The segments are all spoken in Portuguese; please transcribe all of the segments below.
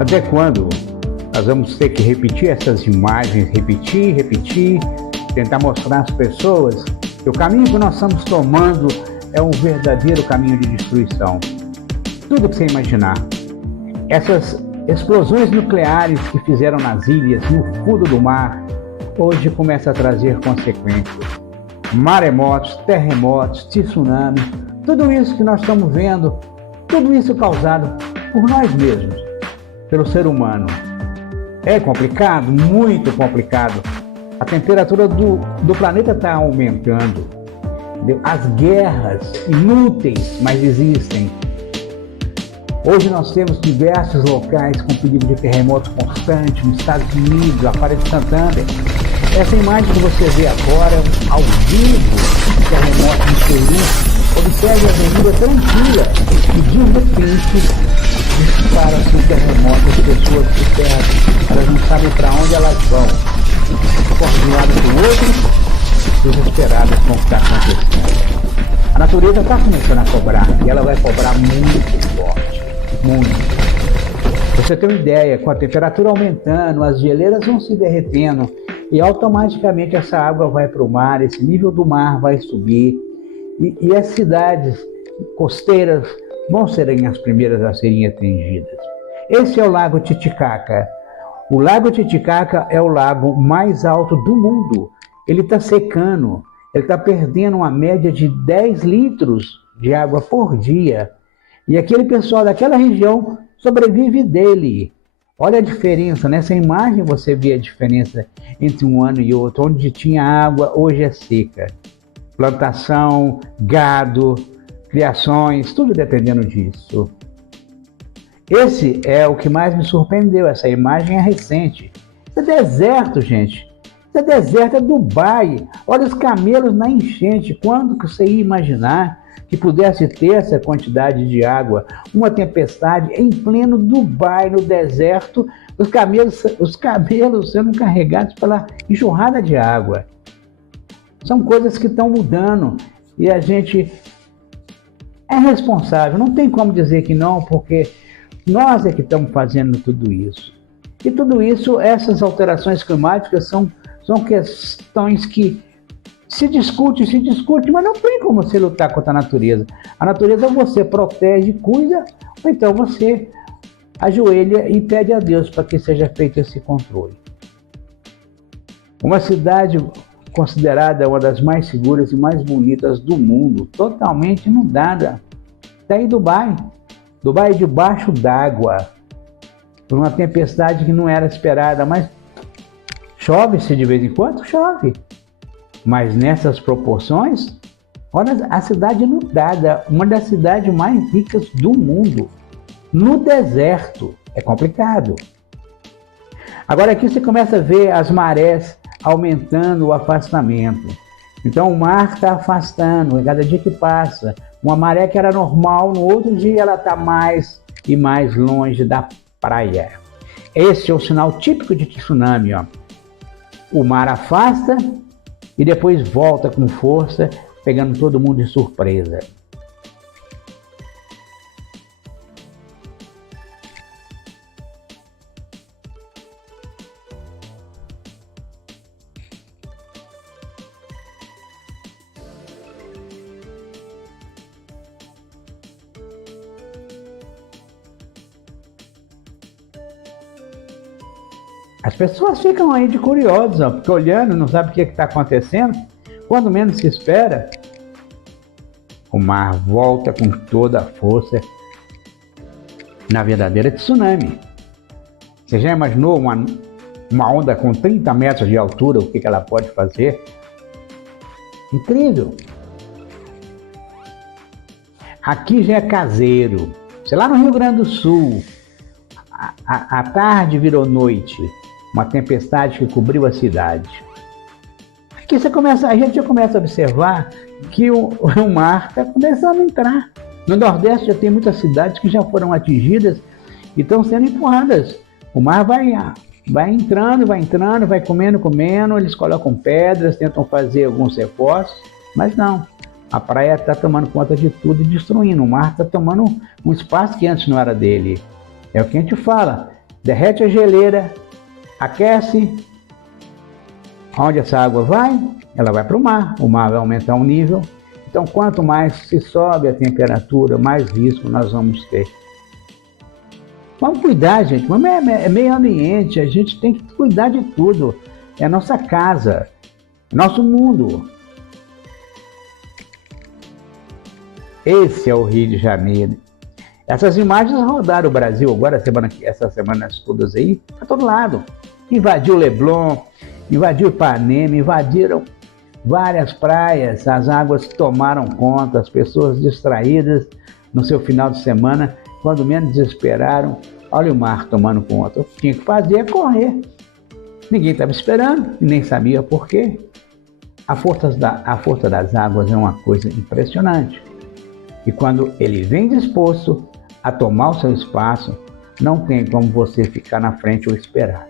Até quando nós vamos ter que repetir essas imagens, repetir, tentar mostrar às pessoas que o caminho que nós estamos tomando é um verdadeiro caminho de destruição? Tudo que você imaginar. Essas explosões nucleares que fizeram nas ilhas, no fundo do mar, hoje começam a trazer consequências. Maremotos, terremotos, tsunamis, tudo isso que nós estamos vendo, tudo isso causado por nós mesmos, pelo ser humano. É complicado, muito complicado. A temperatura do planeta está aumentando. As guerras inúteis, mas existem. Hoje nós temos diversos locais com pedido de terremoto constante, nos Estados Unidos, a Feira de Santana. Essa imagem que você vê agora, ao vivo, terremoto no Peru, observe a avenida tranquila e de repente dispara-se um terremoto, as pessoas se perdem, elas não sabem para onde elas vão. Correm de um lado para o outro, desesperadas com o que está acontecendo. A natureza está começando a cobrar e ela vai cobrar muito forte, muito. Você tem uma ideia, com a temperatura aumentando, as geleiras vão se derretendo e automaticamente essa água vai para o mar, esse nível do mar vai subir e as cidades costeiras vão serem as primeiras a serem atingidas. Esse é o Lago Titicaca. O Lago Titicaca é o lago mais alto do mundo. Ele está secando, ele está perdendo uma média de 10 litros de água por dia. E aquele pessoal daquela região sobrevive dele. Olha a diferença, nessa imagem você vê a diferença entre um ano e outro. Onde tinha água, hoje é seca. Plantação, gado, criações, tudo dependendo disso. Esse é o que mais me surpreendeu, essa imagem é recente. Isso é deserto, gente. Isso é deserto, é Dubai. Olha os camelos na enchente. Quando que você ia imaginar que pudesse ter essa quantidade de água? Uma tempestade em pleno Dubai, no deserto, os camelos sendo carregados pela enxurrada de água. São coisas que estão mudando e a gente é responsável. Não tem como dizer que não, porque nós é que estamos fazendo tudo isso. E tudo isso, essas alterações climáticas são questões que se discute, mas não tem como você lutar contra a natureza. A natureza você protege, cuida, ou então você ajoelha e pede a Deus para que seja feito esse controle. Uma cidade considerada uma das mais seguras e mais bonitas do mundo, totalmente inundada. Está aí Dubai. Dubai debaixo d'água, por uma tempestade que não era esperada, mas chove-se de vez em quando? Chove. Mas nessas proporções, olha a cidade inundada, uma das cidades mais ricas do mundo, no deserto. É complicado. Agora aqui você começa a ver as marés aumentando o afastamento. Então o mar está afastando, a cada dia que passa. Uma maré que era normal, no outro dia ela está mais e mais longe da praia. Esse é o sinal típico de tsunami, ó. O mar afasta e depois volta com força, pegando todo mundo de surpresa. As pessoas ficam aí de curiosas, ó, porque olhando, não sabe o que está acontecendo. Quando menos se espera, o mar volta com toda a força na verdadeira tsunami. Você já imaginou uma onda com 30 metros de altura, o que ela pode fazer? Incrível! Aqui já é caseiro. Sei lá no Rio Grande do Sul, a tarde virou noite. Uma tempestade que cobriu a cidade. Aqui a gente já começa a observar que o mar está começando a entrar. No Nordeste já tem muitas cidades que já foram atingidas e estão sendo empurradas. O mar vai entrando, vai comendo, eles colocam pedras, tentam fazer alguns reforços, mas não. A praia está tomando conta de tudo e destruindo. O mar está tomando um espaço que antes não era dele. É o que a gente fala. derrete a geleira, aquece. Onde essa água vai? Ela vai para o mar vai aumentar o nível. Então, quanto mais se sobe a temperatura, mais risco nós vamos ter. Vamos cuidar, gente. É meio ambiente, a gente tem que cuidar de tudo. É a nossa casa, nosso mundo. Esse é o Rio de Janeiro. Essas imagens rodaram o Brasil agora, essas semanas todas aí, para todo lado. Invadiu Leblon, invadiu Ipanema, invadiram várias praias, as águas tomaram conta, as pessoas distraídas no seu final de semana, quando menos esperaram, olha o mar tomando conta. O que tinha que fazer é correr. Ninguém estava esperando e nem sabia por quê. A força das águas é uma coisa impressionante. E quando ele vem disposto a tomar o seu espaço, não tem como você ficar na frente ou esperar.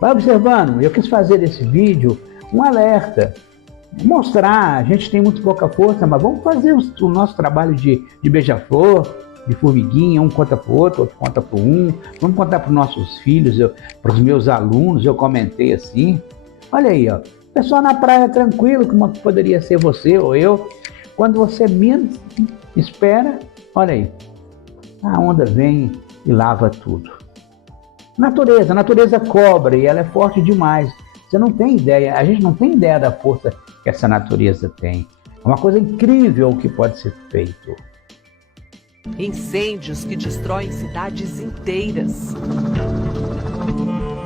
Vai observando, eu quis fazer desse vídeo um alerta, mostrar, a gente tem muito pouca força, mas vamos fazer o nosso trabalho de beija-flor, de formiguinha, um conta para o outro conta para um, vamos contar para os nossos filhos, para os meus alunos, eu comentei assim, olha aí, ó, pessoal na praia tranquilo, como poderia ser você ou eu, quando você menos espera, olha aí, a onda vem e lava tudo. A natureza cobra e ela é forte demais. Você não tem ideia, a gente não tem ideia da força que essa natureza tem. É uma coisa incrível o que pode ser feito. Incêndios que destroem cidades inteiras.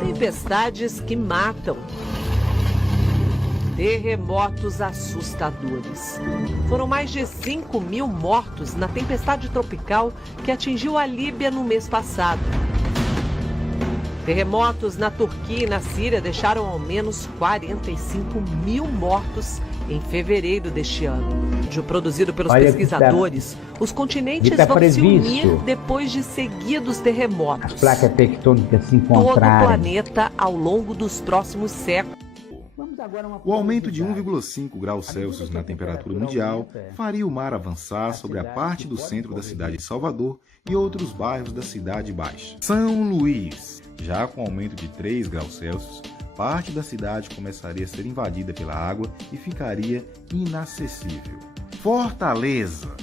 Tempestades que matam. Terremotos assustadores. Foram mais de 5.000 mortos na tempestade tropical que atingiu a Líbia no mês passado. Terremotos na Turquia e na Síria deixaram ao menos 45.000 mortos em fevereiro deste ano. Produzido pelos pesquisadores, os continentes vão se unir depois de seguidos terremotos. As placas tectônicas se encontrarem. Todo o planeta ao longo dos próximos séculos. O aumento de 1,5 graus Celsius na temperatura mundial faria o mar avançar sobre a parte do centro da cidade de Salvador e outros bairros da Cidade Baixa. São Luís, já com aumento de 3 graus Celsius, parte da cidade começaria a ser invadida pela água e ficaria inacessível. Fortaleza,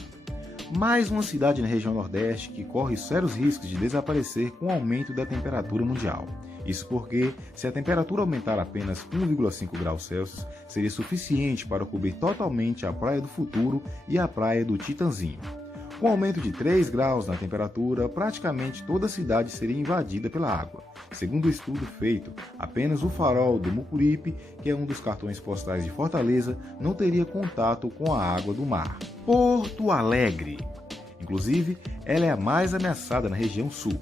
mais uma cidade na região Nordeste que corre sérios riscos de desaparecer com o aumento da temperatura mundial. Isso porque, se a temperatura aumentar apenas 1,5 graus Celsius, seria suficiente para cobrir totalmente a Praia do Futuro e a Praia do Titanzinho. Com o aumento de 3 graus na temperatura, praticamente toda a cidade seria invadida pela água. Segundo o estudo feito, apenas o farol do Mucuripe, que é um dos cartões postais de Fortaleza, não teria contato com a água do mar. Porto Alegre. Inclusive, ela é a mais ameaçada na região sul.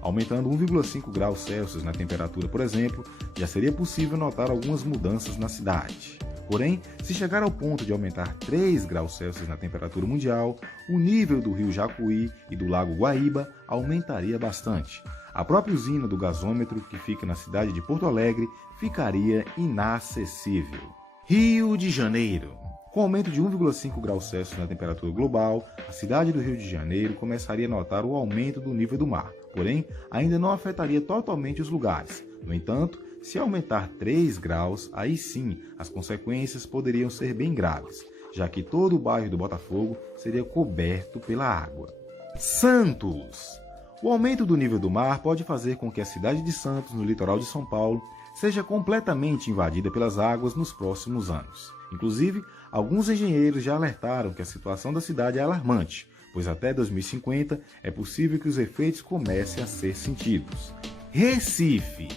Aumentando 1,5 graus Celsius na temperatura, por exemplo, já seria possível notar algumas mudanças na cidade. Porém, se chegar ao ponto de aumentar 3 graus Celsius na temperatura mundial, o nível do rio Jacuí e do lago Guaíba aumentaria bastante. A própria usina do gasômetro, que fica na cidade de Porto Alegre, ficaria inacessível. Rio de Janeiro. Com o aumento de 1,5 graus Celsius na temperatura global, a cidade do Rio de Janeiro começaria a notar o aumento do nível do mar, porém, ainda não afetaria totalmente os lugares. No entanto, se aumentar 3 graus, aí sim, as consequências poderiam ser bem graves, já que todo o bairro do Botafogo seria coberto pela água. Santos. O aumento do nível do mar pode fazer com que a cidade de Santos, no litoral de São Paulo, seja completamente invadida pelas águas nos próximos anos. Inclusive, alguns engenheiros já alertaram que a situação da cidade é alarmante, pois até 2050 é possível que os efeitos comecem a ser sentidos. Recife.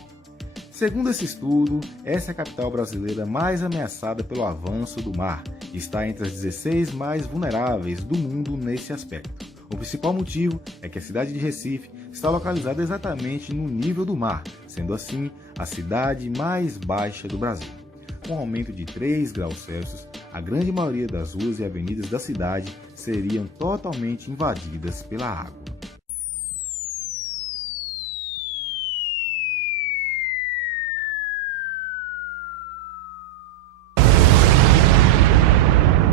Segundo esse estudo, essa é a capital brasileira mais ameaçada pelo avanço do mar e está entre as 16 mais vulneráveis do mundo nesse aspecto. O principal motivo é que a cidade de Recife está localizada exatamente no nível do mar, sendo assim a cidade mais baixa do Brasil. Com um aumento de 3 graus Celsius, a grande maioria das ruas e avenidas da cidade seriam totalmente invadidas pela água.